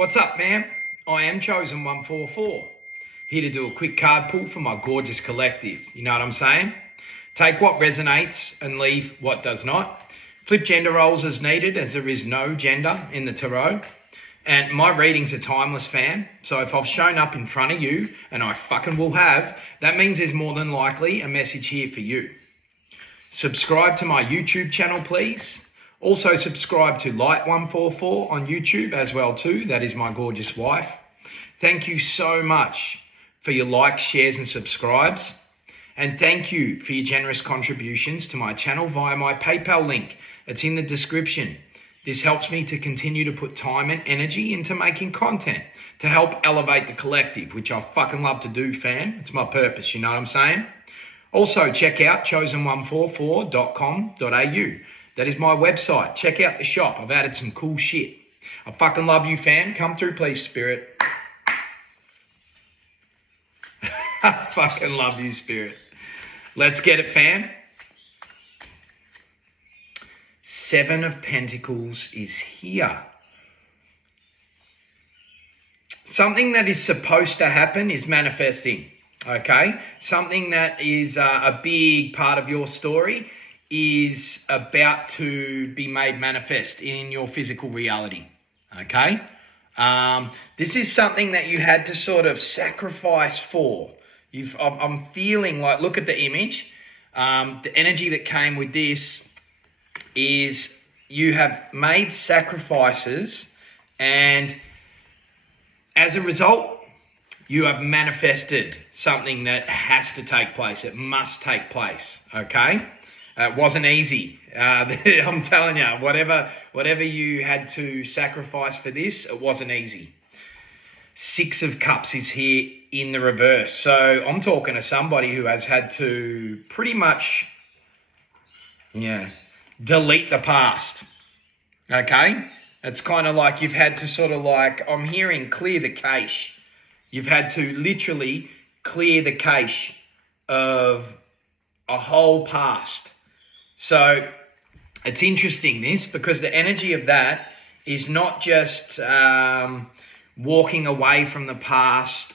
What's up, fam? I am Chosen 144, here to do a quick card pull for my gorgeous collective. You know what I'm saying? Take what resonates and leave what does not. Flip gender roles as needed, as there is no gender in the tarot. And my readings are timeless, fam. So if I've shown up in front of you, and I fucking will have, that means there's more than likely a message here for you. Subscribe to my YouTube channel, please. Also subscribe to Light144 on YouTube as well too. That is my gorgeous wife. Thank you so much for your likes, shares and subscribes. And thank you for your generous contributions to my channel via my PayPal link. It's in the description. This helps me to continue to put time and energy into making content to help elevate the collective, which I fucking love to do, fam. It's my purpose, you know what I'm saying? Also, check out chosen144.com.au. That is my website. Check out the shop. I've added some cool shit. I fucking love you, fam. Come through, please, spirit. I fucking love you, spirit. Let's get it, fam. 7 of Pentacles is here. Something that is supposed to happen is manifesting, okay? Something that is a big part of your story is about to be made manifest in your physical reality, okay? This is something that you had to sort of sacrifice for. I'm feeling like, look at the image. The energy that came with this is you have made sacrifices, and as a result, you have manifested something that has to take place. It must take place, okay? It wasn't easy. I'm telling you, whatever you had to sacrifice for this, it wasn't easy. 6 of Cups is here in the reverse. So I'm talking to somebody who has had to pretty much, delete the past. Okay? It's kind of like you've had to sort of like, I'm hearing clear the cache. You've had to literally clear the cache of a whole past. So it's interesting this, because the energy of that is not just walking away from the past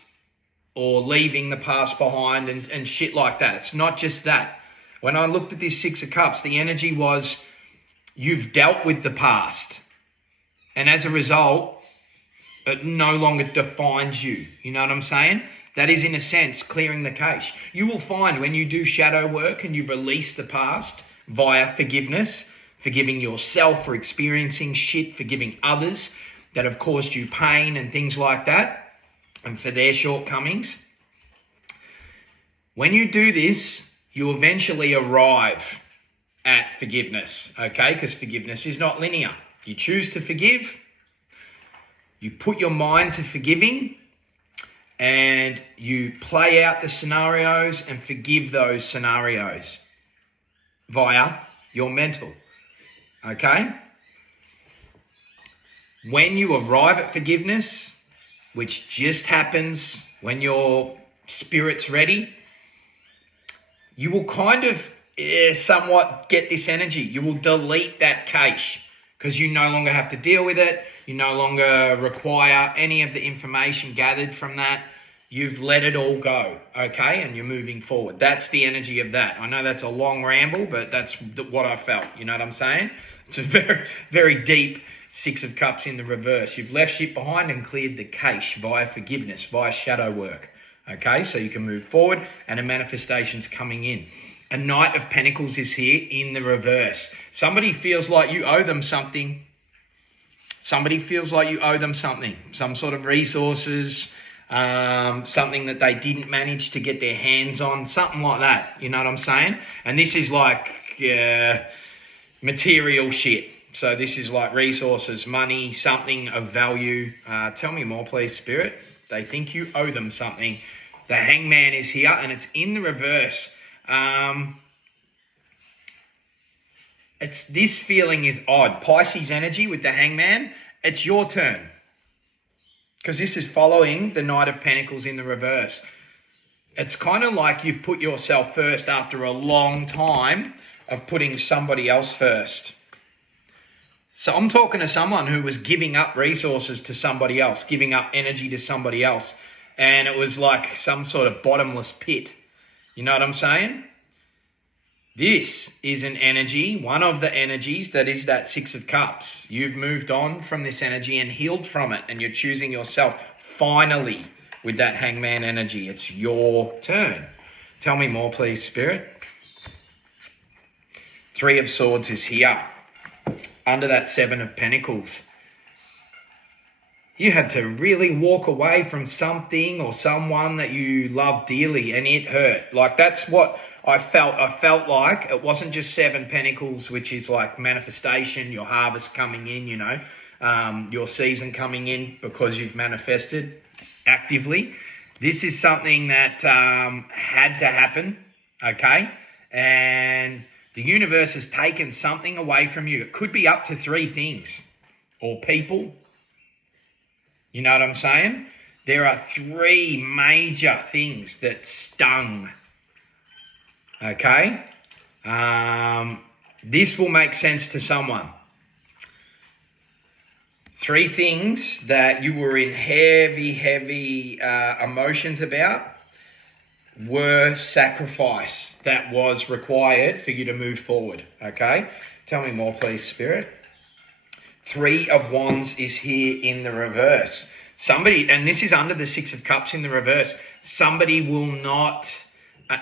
or leaving the past behind and shit like that. It's not just that. When I looked at this 6 of Cups, the energy was you've dealt with the past. And as a result, it no longer defines you. You know what I'm saying? That is, in a sense, clearing the cache. You will find when you do shadow work and you release the past via forgiveness, forgiving yourself for experiencing shit, forgiving others that have caused you pain and things like that, and for their shortcomings. When you do this, you eventually arrive at forgiveness, okay? Because forgiveness is not linear. You choose to forgive, you put your mind to forgiving, and you play out the scenarios and forgive those scenarios via your mental, okay? When you arrive at forgiveness, which just happens when your spirit's ready, you will kind of somewhat get this energy. You will delete that cache because you no longer have to deal with it. You no longer require any of the information gathered from that. You've let it all go, okay? And you're moving forward. That's the energy of that. I know that's a long ramble, but that's what I felt. You know what I'm saying? It's a very, very deep 6 of Cups in the reverse. You've left shit behind and cleared the cache via forgiveness, via shadow work, okay? So you can move forward and a manifestation's coming in. A Knight of Pentacles is here in the reverse. Somebody feels like you owe them something. Somebody feels like you owe them something. Some sort of resources, something that they didn't manage to get their hands on, something like that. You know what I'm saying? And this is like material shit. So this is like resources, money, something of value. Tell me more, please, Spirit. They think you owe them something. The Hangman is here and it's in the reverse. This feeling is odd. Pisces energy with the Hangman. It's your turn. Because this is following the Knight of Pentacles in the reverse. It's kind of like you've put yourself first after a long time of putting somebody else first. So I'm talking to someone who was giving up resources to somebody else, giving up energy to somebody else. And it was like some sort of bottomless pit. You know what I'm saying? This is an energy, one of the energies that is that Six of Cups. You've moved on from this energy and healed from it. And you're choosing yourself finally with that Hangman energy. It's your turn. Tell me more, please, Spirit. Three of Swords is here. Under that Seven of Pentacles. You had to really walk away from something or someone that you love dearly, and it hurt. Like, that's what I felt. I felt like it wasn't just Seven Pentacles, which is like manifestation, your harvest coming in, you know, your season coming in because you've manifested actively. This is something that had to happen, okay? And the universe has taken something away from you. It could be up to three things or people. You know what I'm saying? There are three major things that stung. Okay? This will make sense to someone. Three things that you were in heavy emotions about were sacrifice that was required for you to move forward. Okay? Tell me more, please, Spirit. Three of Wands is here in the reverse. Somebody, and this is under the Six of Cups in the reverse, somebody will not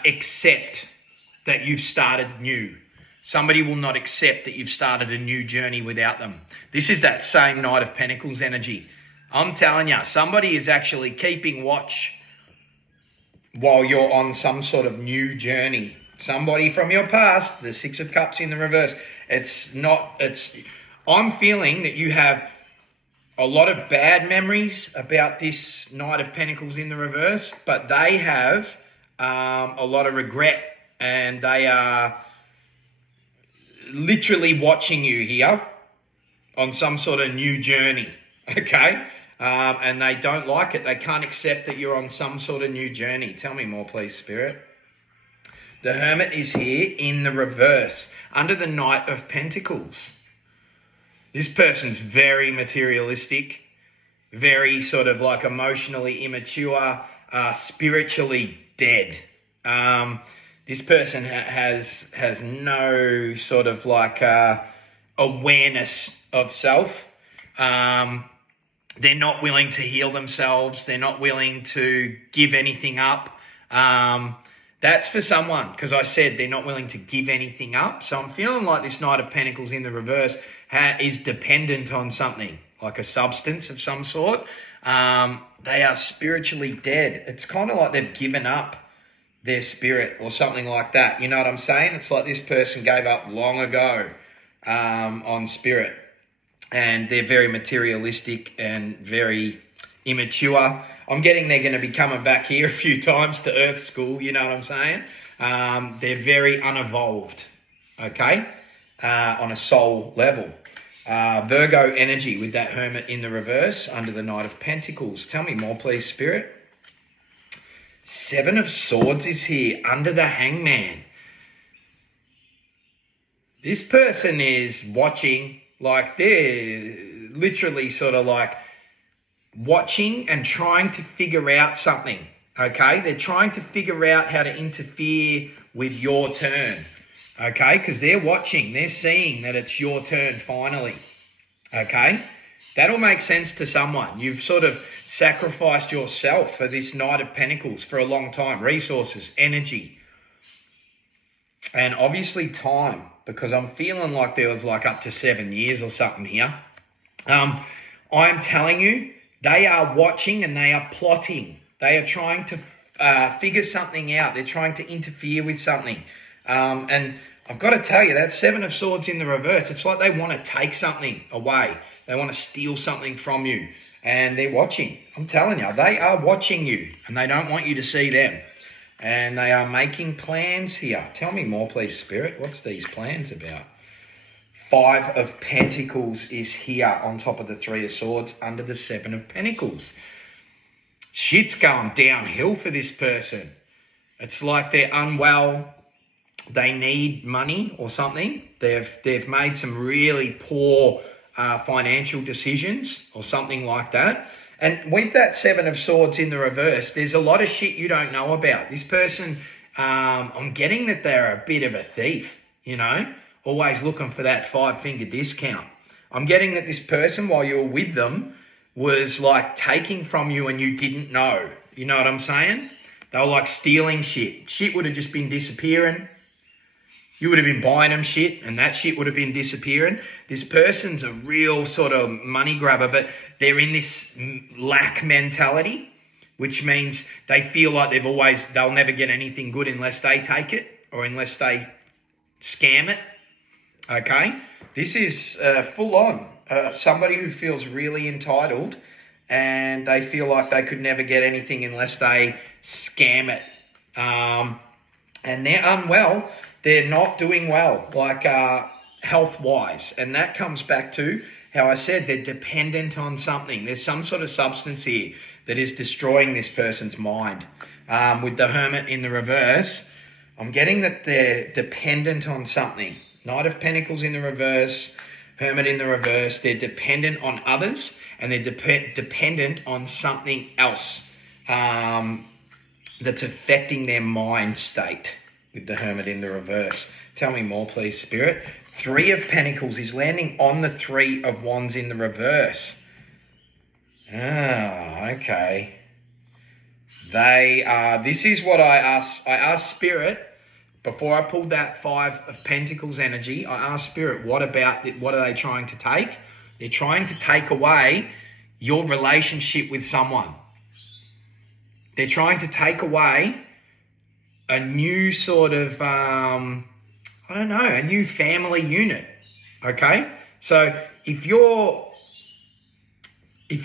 accept that you've started new. Somebody will not accept that you've started a new journey without them. This is that same Knight of Pentacles energy. I'm telling you, somebody is actually keeping watch while you're on some sort of new journey. Somebody from your past, the Six of Cups in the reverse. I'm feeling that you have a lot of bad memories about this Knight of Pentacles in the reverse, but they have a lot of regret, and they are literally watching you here on some sort of new journey, okay? And they don't like it. They can't accept that you're on some sort of new journey. Tell me more, please, Spirit. The Hermit is here in the reverse, under the Knight of Pentacles. This person's very materialistic, very sort of like emotionally immature, spiritually dead. This person has no sort of like awareness of self. They're not willing to heal themselves. They're not willing to give anything up. That's for someone, because I said they're not willing to give anything up. So I'm feeling like this Knight of Pentacles in the reverse is dependent on something, like a substance of some sort. They are spiritually dead. It's kind of like they've given up their spirit or something like that. You know what I'm saying? It's like this person gave up long ago on spirit. And they're very materialistic and very immature. I'm getting they're going to be coming back here a few times to Earth School, you know what I'm saying? They're very unevolved, okay, on a soul level. Virgo energy with that Hermit in the reverse under the Knight of Pentacles. Tell me more, please, Spirit. Seven of Swords is here under the Hangman. This person is watching, like they're literally sort of like watching and trying to figure out something, okay? They're trying to figure out how to interfere with your turn, okay? Because they're watching, they're seeing that it's your turn finally, okay? That'll make sense to someone. You've sort of sacrificed yourself for this Knight of Pentacles for a long time. Resources, energy, and obviously time, because I'm feeling like there was like up to 7 years or something here. I'm telling you, they are watching and they are plotting. They are trying to figure something out. They're trying to interfere with something. And I've got to tell you, that Seven of Swords in the reverse, it's like they want to take something away. They want to steal something from you. And they're watching. I'm telling you, they are watching you. And they don't want you to see them. And they are making plans here. Tell me more, please, Spirit. What's these plans about? Five of Pentacles is here on top of the Three of Swords under the Seven of Pentacles. Shit's going downhill for this person. It's like they're unwell. They need money or something. They've made some really poor financial decisions or something like that. And with that Seven of Swords in the reverse, there's a lot of shit you don't know about. This person, I'm getting that they're a bit of a thief, you know, always looking for that 5-finger discount. I'm getting that this person, while you were with them, was like taking from you and you didn't know. You know what I'm saying? They were like stealing shit. Shit would have just been disappearing. You would have been buying them shit and that shit would have been disappearing. This person's a real sort of money grabber, but they're in this lack mentality, which means they feel like they'll never get anything good unless they take it or unless they scam it. Okay? This is full on. Somebody who feels really entitled and they feel like they could never get anything unless they scam it. And they're unwell. They're not doing well, like health-wise. And that comes back to how I said they're dependent on something. There's some sort of substance here that is destroying this person's mind. With the Hermit in the reverse, I'm getting that they're dependent on something. Knight of Pentacles in the reverse, Hermit in the reverse. They're dependent on others and they're dependent on something else that's affecting their mind state with the Hermit in the reverse. Tell me more, please, Spirit. 3 of Pentacles is landing on the 3 of Wands in the reverse. Okay. This is what I asked. I asked Spirit, before I pulled that 5 of Pentacles energy, I asked Spirit, what are they trying to take? They're trying to take away your relationship with someone. They're trying to take away a new sort of, a new family unit, okay? So if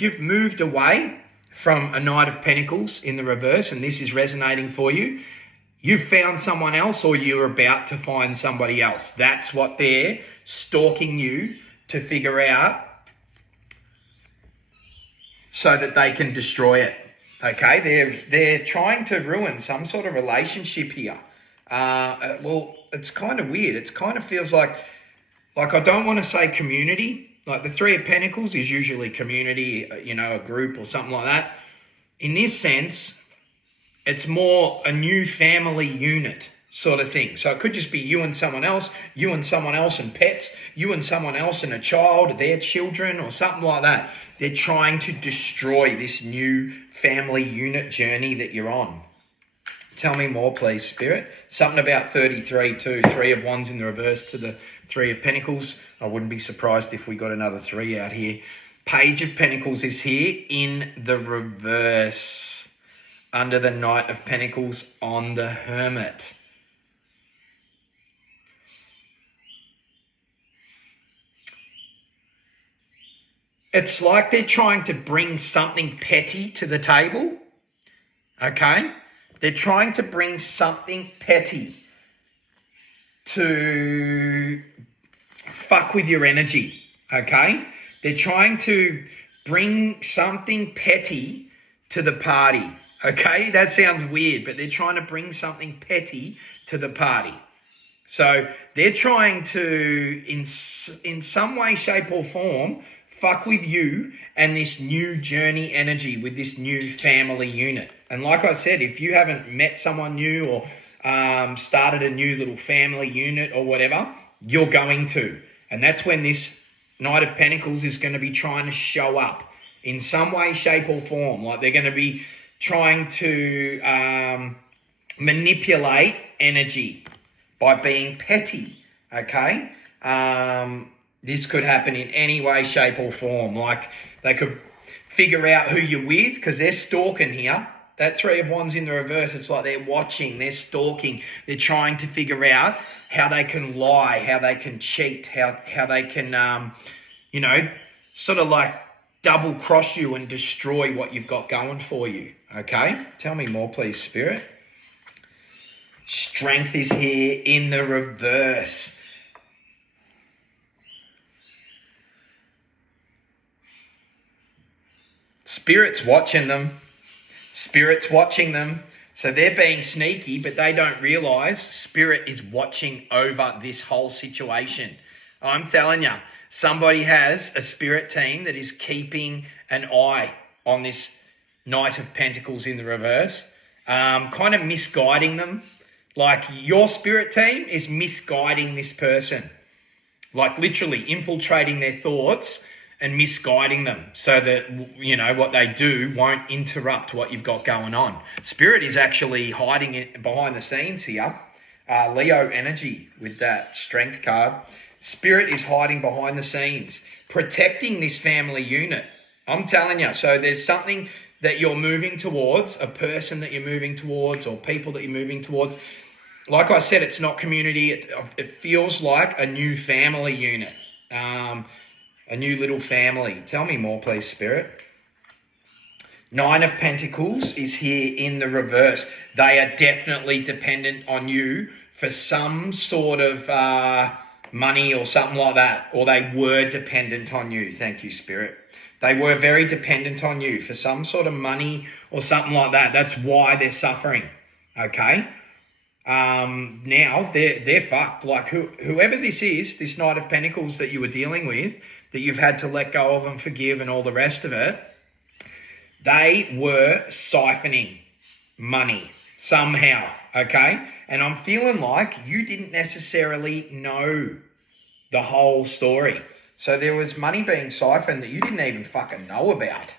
you've moved away from a Knight of Pentacles in the reverse and this is resonating for you, you've found someone else or you're about to find somebody else. That's what they're stalking you to figure out so that they can destroy it. Okay, they're trying to ruin some sort of relationship here. Well, it's kind of weird. It kind of feels like I don't want to say community. Like the 3 of Pentacles is usually community, you know, a group or something like that. In this sense, it's more a new family unit sort of thing. So it could just be you and someone else and pets, you and someone else and a child, their children or something like that. They're trying to destroy this new family unit journey that you're on. Tell me more, please, Spirit. Something about 33 too. 3 of Wands in the reverse to the 3 of Pentacles. I wouldn't be surprised if we got another 3 out here. Page of Pentacles is here in the reverse under the Knight of Pentacles on the Hermit. It's like they're trying to bring something petty to the table, okay? They're trying to bring something petty to fuck with your energy, okay? They're trying to bring something petty to the party, okay? That sounds weird, but they're trying to bring something petty to the party. So they're trying to, in some way, shape or form, fuck with you and this new journey energy with this new family unit. And like I said, if you haven't met someone new or started a new little family unit or whatever, you're going to. And that's when this Knight of Pentacles is going to be trying to show up in some way, shape or form. Like they're going to be trying to manipulate energy by being petty, okay? This could happen in any way, shape or form. Like they could figure out who you're with because they're stalking here. That 3 of Wands in the reverse, it's like they're watching, they're stalking. They're trying to figure out how they can lie, how they can cheat, how they can, sort of like double cross you and destroy what you've got going for you. Okay? Tell me more, please, Spirit. Strength is here in the reverse. Spirit's watching them. Spirit's watching them. So they're being sneaky, but they don't realize Spirit is watching over this whole situation. I'm telling you, Somebody has a spirit team that is keeping an eye on this Knight of Pentacles in the reverse, kind of misguiding them. Like your spirit team is misguiding this person, like literally infiltrating their thoughts and misguiding them so that, you know, what they do won't interrupt what you've got going on. Spirit is actually hiding it behind the scenes here. Leo energy with that Strength card. Spirit is hiding behind the scenes, protecting this family unit. I'm telling you. So there's something that you're moving towards, a person that you're moving towards, or people that you're moving towards. Like I said, it's not community. It feels like a new family unit, a new little family. Tell me more, please, Spirit. Nine of Pentacles is here in the reverse. They are definitely dependent on you for some sort of money or something like that, or they were dependent on you. Thank you, Spirit. They were very dependent on you for some sort of money or something like that. That's why they're suffering, okay? Now they're fucked. Like whoever this is, this Knight of Pentacles that you were dealing with, that you've had to let go of and forgive and all the rest of it, they were siphoning money somehow, okay? And I'm feeling like you didn't necessarily know the whole story. So there was money being siphoned that you didn't even fucking know about.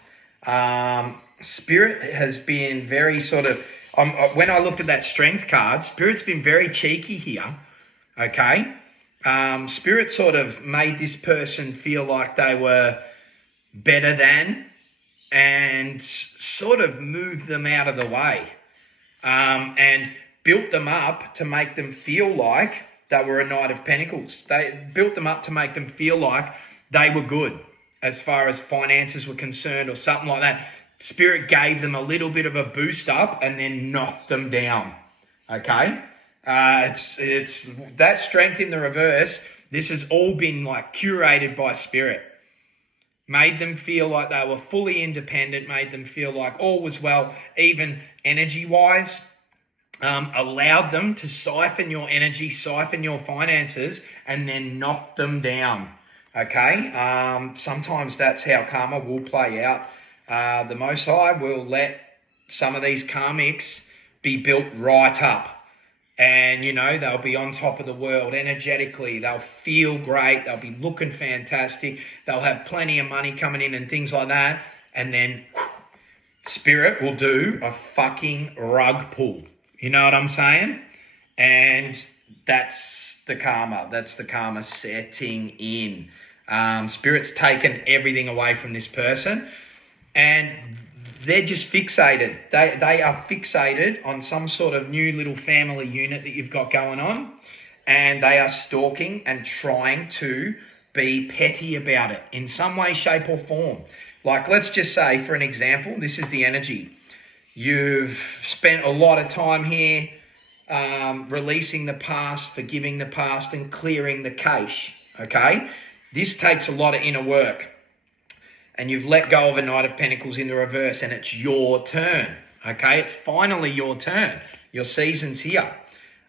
Spirit has been very sort of, when I looked at that Strength card, Spirit's been very cheeky here, okay? Spirit sort of made this person feel like they were better than, and sort of moved them out of the way, and built them up to make them feel like they were a Knight of Pentacles. They built them up to make them feel like they were good as far as finances were concerned or something like that. Spirit gave them a little bit of a boost up and then knocked them down, okay? It's that Strength in the reverse. This has all been like curated by Spirit. Made them feel like they were fully independent, made them feel like all was well, even energy-wise, allowed them to siphon your energy, siphon your finances, and then knock them down, okay? Sometimes that's how karma will play out. The Most High will let some of these karmics be built right up. And, you know, they'll be on top of the world energetically. They'll feel great. They'll be looking fantastic. They'll have plenty of money coming in and things like that. And then Spirit will do a fucking rug pull. You know what I'm saying? And that's the karma. That's the karma setting in. Spirit's taken everything away from this person. And they're just fixated. They are fixated on some sort of new little family unit that you've got going on, and they are stalking and trying to be petty about it in some way, shape or form. Like, let's just say, for an example, this is the energy. You've spent a lot of time here releasing the past, forgiving the past, and clearing the cache, okay? This takes a lot of inner work. And you've let go of a Knight of Pentacles in the reverse, and it's your turn, okay? It's finally your turn. Your season's here.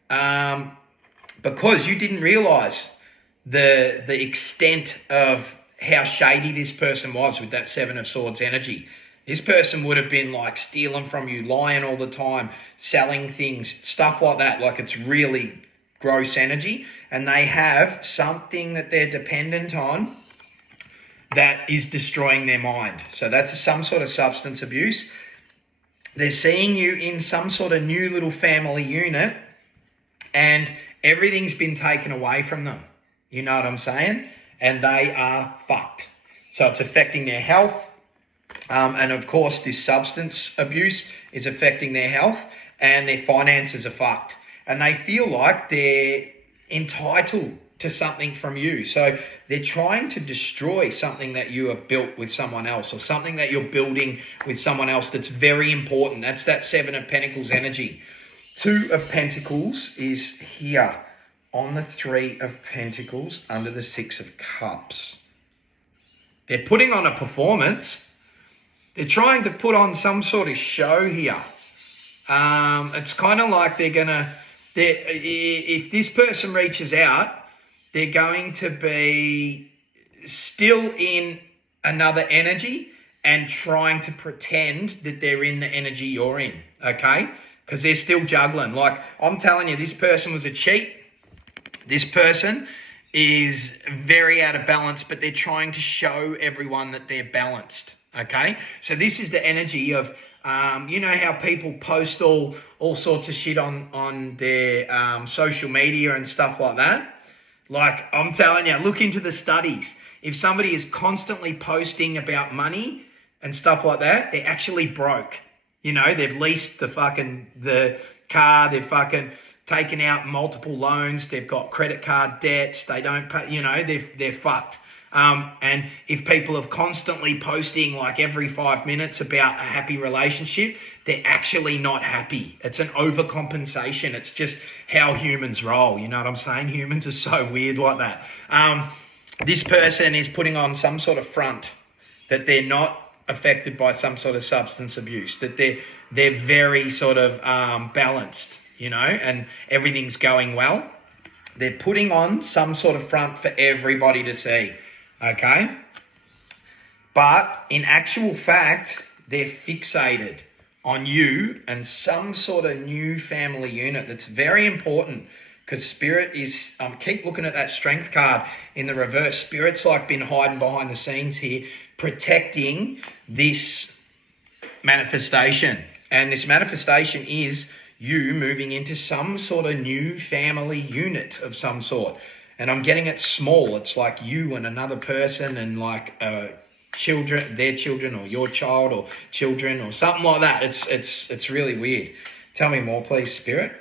Because you didn't realise the extent of how shady this person was with that Seven of Swords energy. This person would have been like stealing from you, lying all the time, selling things, stuff like that. Like, it's really gross energy. And they have something that they're dependent on that is destroying their mind. So that's some sort of substance abuse. They're seeing you in some sort of new little family unit, and everything's been taken away from them. You know what I'm saying? And they are fucked. So it's affecting their health. And of course, this substance abuse is affecting their health, and their finances are fucked. And they feel like they're entitled to something from you. So they're trying to destroy something that you have built with someone else, or something that you're building with someone else that's very important. That's that Seven of Pentacles energy. Two of Pentacles is here on the Three of Pentacles under the Six of Cups. They're putting on a performance. They're trying to put on some sort of show here. It's kind of like if this person reaches out, they're going to be still in another energy and trying to pretend that they're in the energy you're in, okay? Because they're still juggling. Like, I'm telling you, this person was a cheat. This person is very out of balance, but they're trying to show everyone that they're balanced, okay? So this is the energy of, you know how people post all sorts of shit on their social media and stuff like that? Like, I'm telling you, look into the studies. If somebody is constantly posting about money and stuff like that, they're actually broke. You know, they've leased the car, they've fucking taken out multiple loans, they've got credit card debts, they don't pay, you know, they're fucked. And if people are constantly posting like every 5 minutes about a happy relationship, they're actually not happy. It's an overcompensation. It's just how humans roll. You know what I'm saying? Humans are so weird like that. This person is putting on some sort of front that they're not affected by some sort of substance abuse, that they're very sort of balanced, you know, and everything's going well. They're putting on some sort of front for everybody to see, okay? But in actual fact, they're fixated on you and some sort of new family unit. That's very important, because Spirit is, keep looking at that Strength card in the reverse. Spirit's like been hiding behind the scenes here, protecting this manifestation. And this manifestation is you moving into some sort of new family unit of some sort. And I'm getting it small. It's like you and another person and like children, their children, or your child or children or something like that. It's really weird. Tell me more, please, Spirit.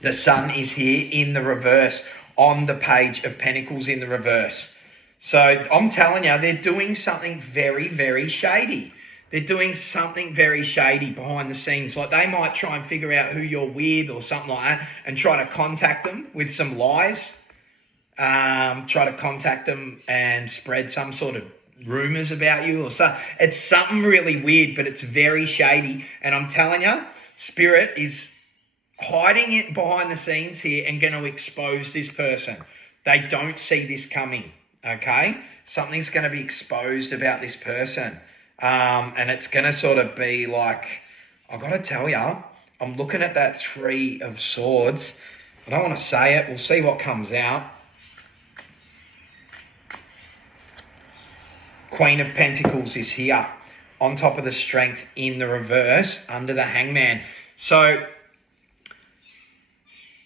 The Sun is here in the reverse on the Page of Pentacles in the reverse. So I'm telling you, they're doing something very, very shady. They're doing something very shady behind the scenes. Like, they might try and figure out who you're with or something like that and try to contact them with some lies. Try to contact them and spread some sort of rumors about you or so. It's something really weird, but it's very shady. And I'm telling you, Spirit is hiding it behind the scenes here and going to expose this person. They don't see this coming, okay? Something's going to be exposed about this person. And it's going to sort of be like, I've got to tell you, I'm looking at that Three of Swords. I don't want to say it. We'll see what comes out. Queen of Pentacles is here on top of the Strength in the reverse under the Hangman. So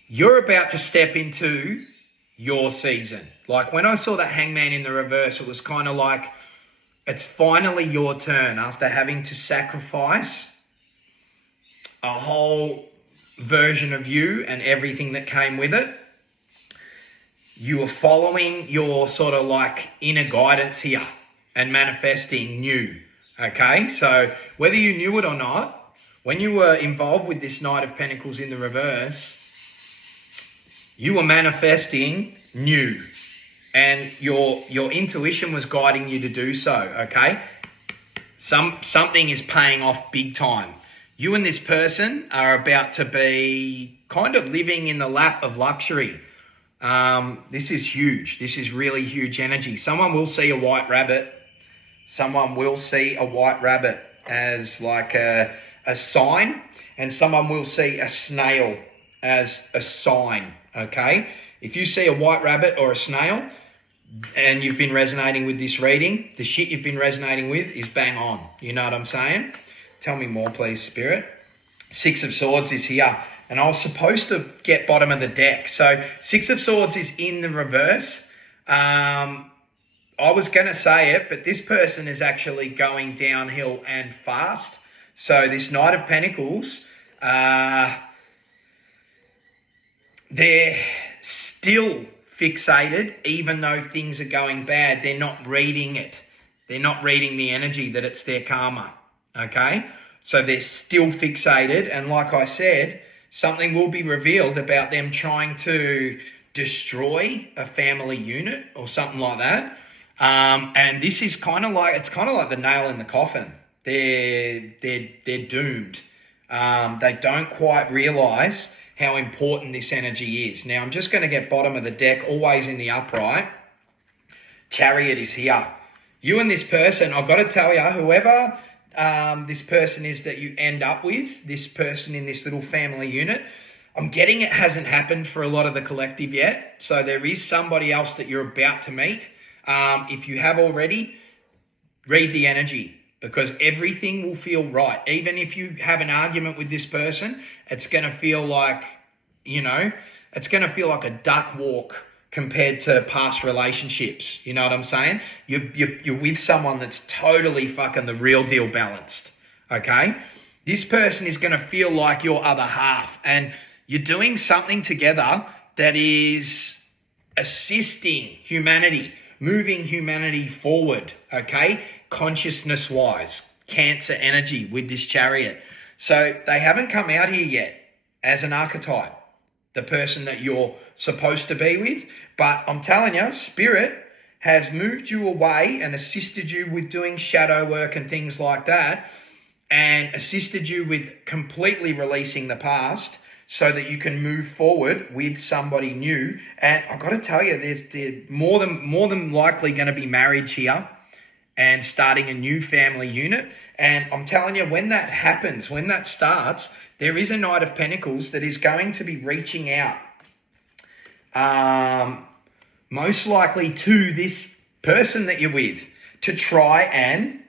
you're about to step into your season. Like, when I saw that Hangman in the reverse, it was kind of like, it's finally your turn after having to sacrifice a whole version of you and everything that came with it. You are following your sort of like inner guidance here and manifesting new, okay? So whether you knew it or not, when you were involved with this Knight of Pentacles in the reverse, you were manifesting new. And your intuition was guiding you to do so, okay? Something is paying off big time. You and this person are about to be kind of living in the lap of luxury. This is huge. This is really huge energy. Someone will see a white rabbit. Someone will see a white rabbit as like a sign. And someone will see a snail as a sign, okay? If you see a white rabbit or a snail, and you've been resonating with this reading, the shit you've been resonating with is bang on. You know what I'm saying? Tell me more, please, Spirit. Six of Swords is here. And I was supposed to get bottom of the deck. So Six of Swords is in the reverse. I was going to say it, but this person is actually going downhill and fast. So this Knight of Pentacles, they're still fixated, even though things are going bad. They're not reading it. They're not reading the energy that it's their karma, okay? So they're still fixated, and like I said, something will be revealed about them trying to destroy a family unit or something like that. And this is kind of like, it's kind of like the nail in the coffin. They're doomed. They don't quite realize how important this energy is. Now, I'm just going to get bottom of the deck, always in the upright. Chariot is here. You and this person, I've got to tell you, whoever this person is that you end up with, this person in this little family unit, I'm getting it hasn't happened for a lot of the collective yet. So there is somebody else that you're about to meet. If you have already, read the energy, because everything will feel right. Even if you have an argument with this person, it's going to feel like, it's going to feel like a duck walk compared to past relationships. You know what I'm saying? You're with someone that's totally fucking the real deal balanced, okay? This person is going to feel like your other half, and you're doing something together that is assisting humanity, moving humanity forward, okay? Consciousness-wise, Cancer energy with this Chariot. So they haven't come out here yet as an archetype, the person that you're supposed to be with. But I'm telling you, Spirit has moved you away and assisted you with doing shadow work and things like that, and assisted you with completely releasing the past so that you can move forward with somebody new. And I've got to tell you, there's more than likely going to be marriage here and starting a new family unit. And I'm telling you, when that happens, when that starts, there is a Knight of Pentacles that is going to be reaching out, most likely to this person that you're with, to try and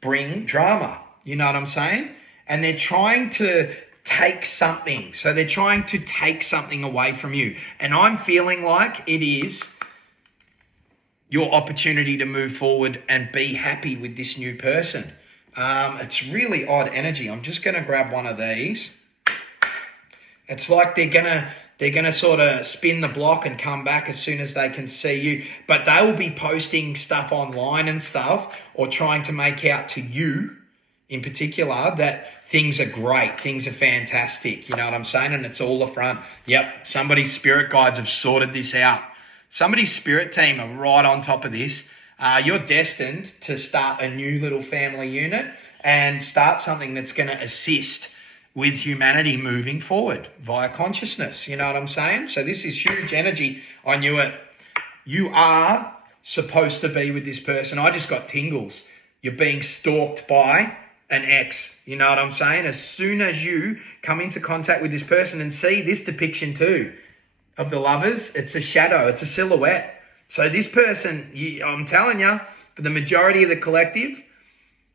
bring drama. You know what I'm saying? And they're trying to take something. So they're trying to take something away from you. And I'm feeling like it is your opportunity to move forward and be happy with this new person. It's really odd energy. I'm just going to grab one of these. It's like they're gonna sort of spin the block and come back as soon as they can see you. But they will be posting stuff online and stuff, or trying to make out to you in particular that things are great, things are fantastic. You know what I'm saying? And it's all the front. Yep, somebody's spirit guides have sorted this out. Somebody's spirit team are right on top of this. You're destined to start a new little family unit and start something that's going to assist with humanity moving forward via consciousness. You know what I'm saying? So this is huge energy. I knew it. You are supposed to be with this person. I just got tingles. You're being stalked by an ex. You know what I'm saying? As soon as you come into contact with this person and see this depiction too of the lovers, it's a shadow, it's a silhouette. So this person, I'm telling you, for the majority of the collective,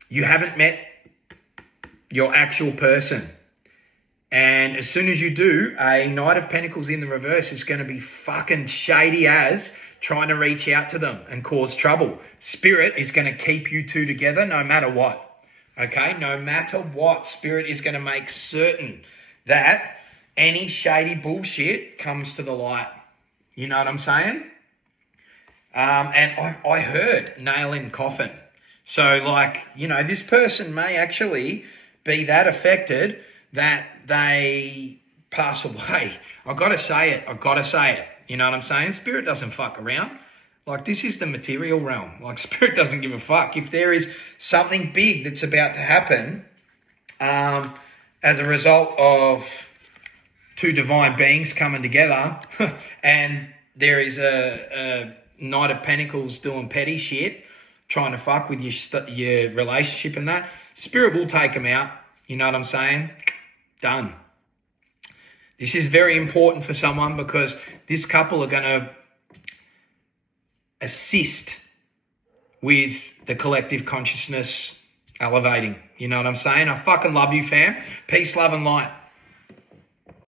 you haven't met your actual person. And as soon as you do, a Knight of Pentacles in the reverse is going to be fucking shady as trying to reach out to them and cause trouble. Spirit is going to keep you two together no matter what. Okay? No matter what, Spirit is going to make certain that any shady bullshit comes to the light. You know what I'm saying? And I heard nail in coffin. So this person may actually be that affected that they pass away. I've got to say it. You know what I'm saying? Spirit doesn't fuck around. Like, this is the material realm. Like, Spirit doesn't give a fuck. If there is something big that's about to happen as a result of two divine beings coming together and there is a Knight of Pentacles doing petty shit, trying to fuck with your relationship and that, Spirit will take them out. You know what I'm saying? Done. This is very important for someone because this couple are going to assist with the collective consciousness elevating. You know what I'm saying? I fucking love you, fam. Peace, love, and light.